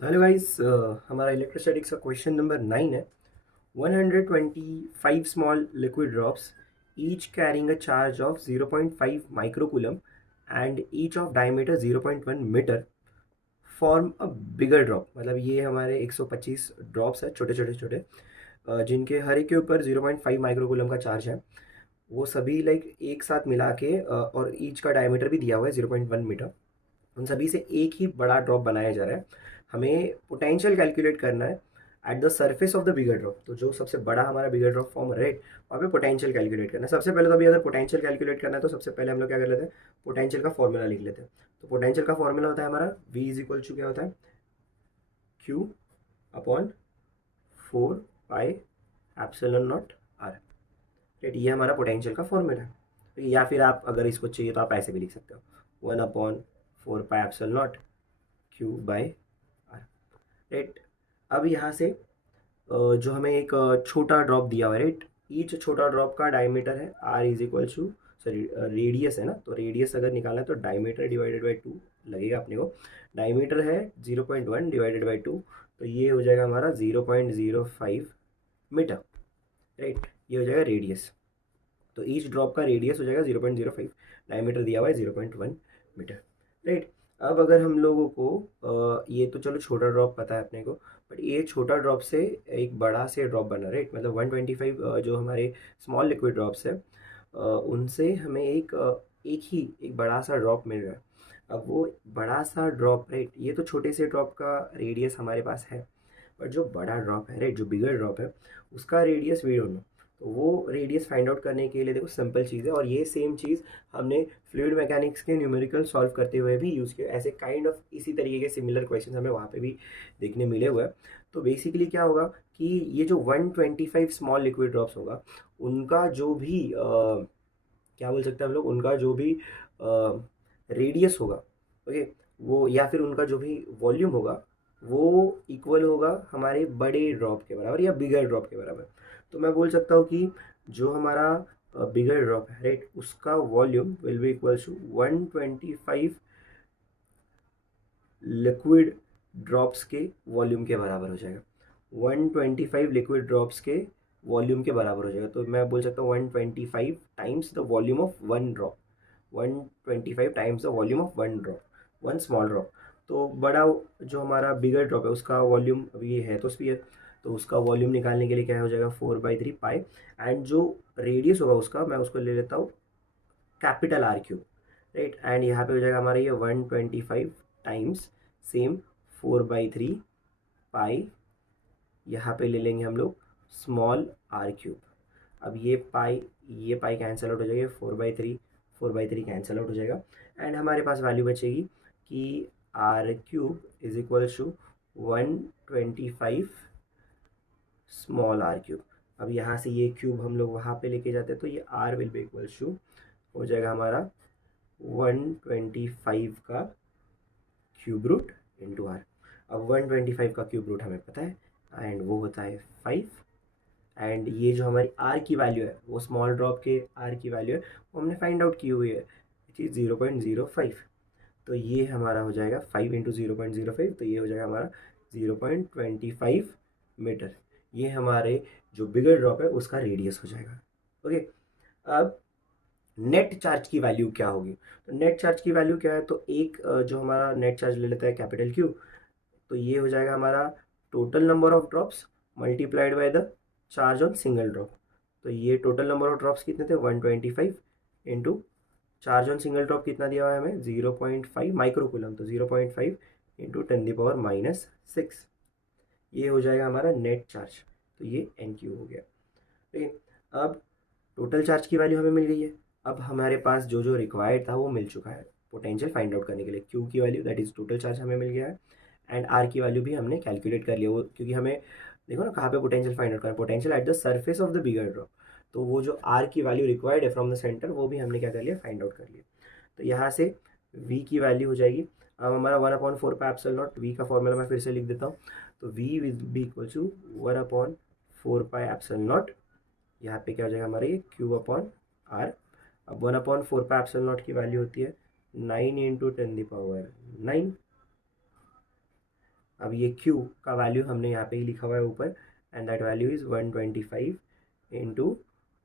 Hello guys, हमारा electrostatics का question number 9 है। 125 small liquid drops each carrying a charge of 0.5 microcoulomb and each of diameter 0.1 metre form a bigger drop. मतलब ये हमारे 125 drops है, छोटे छोटे छोटे, जिनके हर एक के ऊपर 0.5 माइक्रोकूलम का चार्ज है। वो सभी लाइक एक साथ मिला के और ईच का डायमीटर भी दिया हुआ है 0.1 मीटर। उन सभी से एक ही बड़ा ड्रॉप बनाया जा रहा है। हमें पोटेंशियल कैलकुलेट करना है at the surface of the bigger drop. तो जो सबसे बड़ा हमारा बिगर ड्रॉप फॉर्म हो रहा है, वहाँ पे पोटेंशियल कैलकुलेट करना है। सबसे पहले तो अभी अगर पोटेंशियल कैलकुलेट करना है तो सबसे पहले हम लोग क्या कर लेते हैं, पोटेंशियल का फॉर्मूला लिख लेते हैं। तो पोटेंशियल का फॉर्मूला होता है हमारा v इज इक्वल टू क्या होता है, q upon 4 pi epsilon naught r. Right, ये हमारा पोटेंशियल का फॉर्मूला है। या फिर आप अगर इसको चाहिए तो आप ऐसे भी लिख सकते हो, 1/4 pi epsilon naught q by r. Right, अब यहाँ से जो हमें एक छोटा ड्रॉप दिया हुआ है, राइट, ईच छोटा ड्रॉप का डायमीटर है r is equal to, sorry radius है ना, तो रेडियस अगर निकालना है तो डायमीटर डिवाइडेड बाई 2 लगेगा अपने को। डायमीटर है 0.1 डिवाइडेड बाई 2, तो ये हो जाएगा हमारा 0.05 मीटर। राइट, ये हो जाएगा रेडियस। तो ईच ड्रॉप का रेडियस हो जाएगा 0.05, डायमीटर दिया हुआ है 0.1 मीटर। राइट, अब अगर हम लोगों को ये तो चलो छोटा ड्रॉप पता है अपने को, बट ये छोटा ड्रॉप से एक बड़ा से ड्रॉप बना, राइट, मतलब 125 जो हमारे स्मॉल लिक्विड ड्रॉप्स है, उनसे हमें एक बड़ा सा ड्रॉप मिल रहा है। अब वो बड़ा सा ड्रॉप, राइट, ये तो छोटे से ड्रॉप का रेडियस हमारे पास है, बट जो बड़ा ड्रॉप है, राइट, जो बिगर ड्रॉप है, उसका रेडियस वी डोंट नो। तो वो रेडियस फाइंड आउट करने के लिए देखो सिंपल चीज़ है, और ये सेम चीज़ हमने फ्लूइड मैकेनिक्स के न्यूमेरिकल सॉल्व करते हुए भी यूज़ किया। ऐसे काइंड ऑफ इसी तरीके के सिमिलर क्वेश्चन हमें वहाँ पे भी देखने मिले हुए हैं। तो बेसिकली क्या होगा कि ये जो 125 स्मॉल लिक्विड ड्रॉप्स होगा, उनका जो भी क्या बोल सकते हैं हम लोग, उनका जो भी रेडियस होगा, ओके, वो या फिर उनका जो भी वॉल्यूम होगा, वो इक्वल होगा हमारे बड़े ड्रॉप के बराबर या बिगर ड्रॉप के बराबर। तो मैं बोल सकता हूँ कि जो हमारा बिगर ड्रॉप है, राइट, उसका volume will be equal to 125 liquid drops के वॉल्यूम के बराबर हो जाएगा। 125 लिक्विड ड्रॉप्स के वॉल्यूम के बराबर हो जाएगा। तो मैं बोल सकता हूँ 125 times the volume of one drop, 125 times the volume of one drop, one small drop. तो बड़ा जो हमारा बिगर ड्रॉप है उसका वॉल्यूम, अभी ये है तो स्फीयर, तो उसका वॉल्यूम निकालने के लिए क्या हो जाएगा, 4/3 पाई। एंड जो रेडियस होगा उसका, मैं उसको ले लेता हूँ capital R cube. Right, and यहाँ पे हो जाएगा हमारा ये 125 टाइम्स सेम 4/3 पाई, यहाँ पे ले लेंगे हम लोग स्मॉल आर क्यूब। अब ये पाई कैंसिल आउट हो जाएगा, 4/3 कैंसिल आउट हो जाएगा, एंड हमारे पास वैल्यू बचेगी कि r cube is equal to 125 small r cube. अब यहाँ से ये क्यूब हम लोग वहाँ पे लेके जाते हैं, तो ये r will be equal to हो जाएगा हमारा 125 का क्यूब रूट इंटू आर। अब 125 का क्यूब रूट हमें पता है, एंड वो होता है 5। एंड ये जो हमारी आर की वैल्यू है, वो स्मॉल ड्रॉप के आर की वैल्यू है, वो हमने फाइंड आउट की हुई है, विच इज़ 0.05। तो ये हमारा हो जाएगा 5 इंटू 0.05, तो ये हो जाएगा हमारा 0.25 मीटर। ये हमारे जो बिगर ड्रॉप है उसका रेडियस हो जाएगा। ओके, अब नेट चार्ज की वैल्यू क्या होगी। तो नेट चार्ज की वैल्यू क्या है, तो एक जो हमारा नेट चार्ज ले लेता है कैपिटल क्यू, तो ये हो जाएगा हमारा total number of drops multiplied by the charge on single drop. तो ये टोटल नंबर ऑफ ड्रॉप्स कितने थे, 125 into charge on single drop कितना दिया हुआ है हमें, 0.5 माइक्रोकूलम, तो 0.5 इंटू 10⁻⁻6, ये हो जाएगा हमारा नेट चार्ज। तो ये एन क्यू हो गया। ठीक है, अब टोटल चार्ज की वैल्यू हमें मिल गई है। अब हमारे पास जो जो रिक्वायर्ड था वो मिल चुका है पोटेंशियल फाइंड आउट करने के लिए। क्यू की value that is total charge हमें मिल गया है, एंड आर की वैल्यू भी हमने कैलकुलेट कर लिया, वो क्योंकि हमें देखो ना कहाँ पे पोटेंशियल फाइंड आउट करना, potential at the surface of the bigger drop. तो वो जो आर की वैल्यू रिक्वायर्ड है फ्रॉम द सेंटर, वो भी हमने क्या कर लिया, फाइंड आउट कर लिया। तो यहाँ से v की वैल्यू हो जाएगी, अब हमारा 1/4 पाई एप्सिलॉन नॉट, v का फॉर्मूला मैं फिर से लिख देता हूँ। तो v will be equal to 1/4 pi epsilon naught, यहाँ पे क्या हो जाएगा हमारा ये क्यू अपॉन आर। अब 1/4 पाई एप्सिलॉन नॉट की वैल्यू होती है 9 इंटू 10⁻9। अब ये Q का वैल्यू हमने यहाँ पे ही लिखा हुआ है ऊपर, and that value is 125 into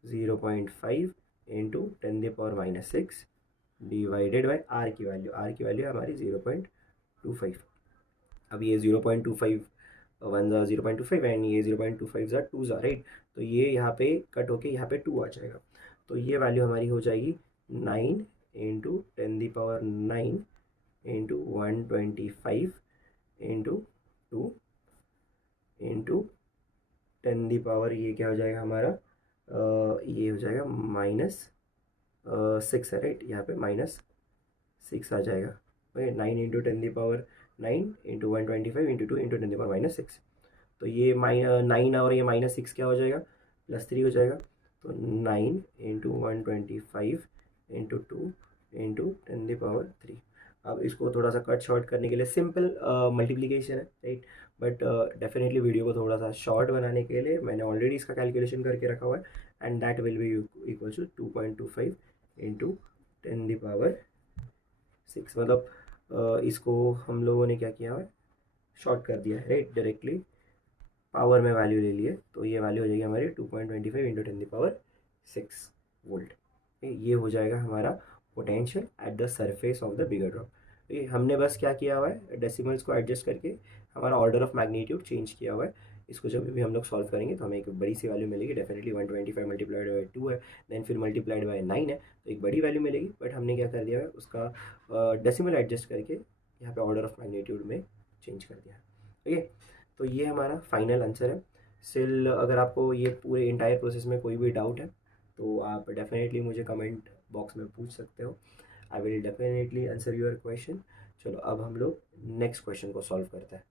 0.5 into 10⁻⁻6 divided by r की वैल्यू, आर की वैल्यू हमारी 0.25। अब ये 0.25 वन ज़ा 0.25 एंड ये 0.25 ज़ा 2 ज़ा राइट, तो ये यहाँ पे कट होके यहाँ पे 2 आ जाएगा। तो ये वैल्यू हमारी हो जाएगी 9 इंटू 10⁻9 इंटू 125 इंटू 2 इंटू 10 ये क्या हो जाएगा हमारा, ये हो जाएगा -6 है राइट, यहाँ पे -6 आ जाएगा। Okay, 9 into 10⁻9 into 125 into 2 into 10⁻6। तो ये 9 और ये -6 क्या हो जाएगा, +3 हो जाएगा। तो 9 इंटू 125 इंटू 2 इंटू 10⁻3। अब इसको थोड़ा सा कट शॉर्ट करने के लिए सिंपल मल्टीप्लिकेशन है राइट, बट डेफिनेटली वीडियो को थोड़ा सा शॉर्ट बनाने के लिए मैंने ऑलरेडी इसका कैलकुलेशन करके रखा हुआ है, and that will be equal to 2.25 into 10⁻6। मतलब इसको हम लोगों ने क्या किया है, शॉर्ट कर दिया है राइट, डायरेक्टली पावर में वैल्यू ले लिए। तो ये वैल्यू हो जाएगी हमारी 2.25 इंटू 10�6 वोल्ट। ये हो जाएगा हमारा potential at the surface of the bigger drop. हमने बस क्या किया हुआ है, डेसिमल्स को एडजस्ट करके हमारा ऑर्डर ऑफ मैग्नीट्यूड चेंज किया हुआ है। इसको जब भी हम लोग सॉल्व करेंगे तो हमें एक बड़ी सी वैल्यू मिलेगी, डेफिनेटली 125 मल्टीप्लाइड बाई 2 है, देन फिर मल्टीप्लाइड बाई 9 है, तो एक बड़ी वैल्यू मिलेगी। बट हमने क्या कर दिया है, उसका डेसिमल एडजस्ट करके यहाँ पे ऑर्डर ऑफ मैग्नीट्यूड में चेंज कर दिया है। ठीक है, तो ये हमारा फाइनल आंसर है। स्टिल अगर आपको ये पूरे इंटायर प्रोसेस में कोई भी डाउट है तो आप डेफिनेटली मुझे कमेंट बॉक्स में पूछ सकते हो, I will definitely answer your question. चलो अब हम लोग नेक्स्ट क्वेश्चन को सॉल्व करते हैं।